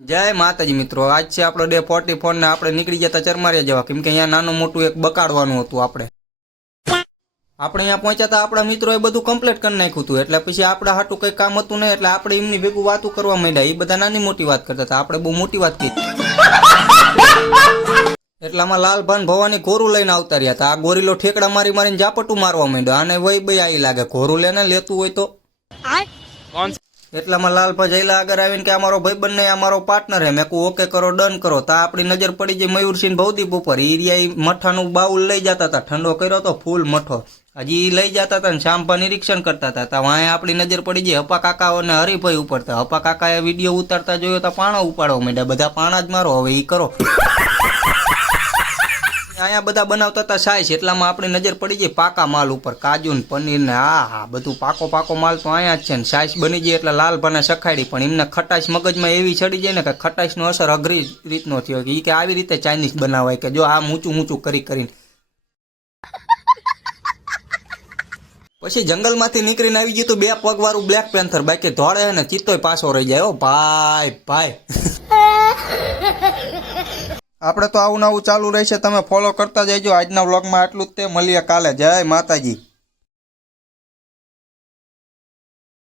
જય માતાજી મિત્રો, આજ છે આપણો ડે 44 ને આપણે નીકળી જતા ચરમારિયા જવા, કેમ કે અહીંયા નાનું મોટું એક બકાડવાનું હતું. આપણે અહીંયા પહોંચ્યા હતા, આપણા મિત્રોએ બધું કમ્પ્લીટ કરી નાખ્યું હતું. એટલે પછી આપણા હાટું કંઈ કામ હતું નહીં, એટલે આપણે એમની ભેગું વાતું કરવા માંડ્યા. એ બધા નાની મોટી વાત કરતા હતા, આપણે બહુ મોટી વાત કરી. એટલામાં લાલભાન ભવાની ઘોરું લઈને આવતા રહ્યા હતા. આ ગોરીલો ઠેકડા મારી મારીને ઝાપટું મારવા માંડ્યો. આને વહી બઈ આવી લાગે, ઘોરું લઈને લેતું હોય તો. એટલામાં લાલભા જયલા આગળ આવીને કે અમારો ભાઈબંધ નહીં, અમારો પાર્ટનર હે. મેં કહું ઓકે કરો, ડન કરો. તા આપણી નજર પડી ગઈ મયુરસિંહ ભવદીપ ઉપર. ઈ મઠાનું બાઉલ લઈ જતા હતા, ઠંડો કર્યો તો ફૂલ મઠો. હજી લઈ જતા હતા ને શામભા નિરીક્ષણ કરતા હતા. વાંહે આપણી નજર પડી ગઈ હપા કાકા અને હરિભાઈ ઉપર. હપા કાકાએ વિડીયો ઉતારતા જોયો તો પાણો ઉપાડવા માંડ્યા. બધા પાણા જ મારો, હવે ઈ કરો. અહીંયા બધા બનાવતા હતા સાઈસ. એટલામાં આપણી નજર પડી ગઈ પાકા માલ ઉપર, કાજુ ને પનીર ને હા બધું પાકો માલ તો અહીંયા જ છે ને. સાઈસ બની જાય એટલે લાલભાને સખાડી, પણ એમને ખટાશ મગજમાં એવી ચડી જાય ને કે ખટાશનો અસર અઘરી રીતનો થયો કે કે આવી રીતે ચાઇનીઝ બનાવાય કે જો આ ઊંચું કરીને. પછી જંગલમાંથી નીકળીને આવી ગયું તો 2 પગવાળું બ્લેક પેન્થર. બાકી ધોળે ને ચિત્તોય પાછો રહી જાય. ઓ ભાઈ આપણે તો આવું ચાલુ રહેશે, તમે ફોલો કરતા જજો. આજના વ્લોગમાં આટલું જ તે. મળીએ કાલે. જય માતાજી.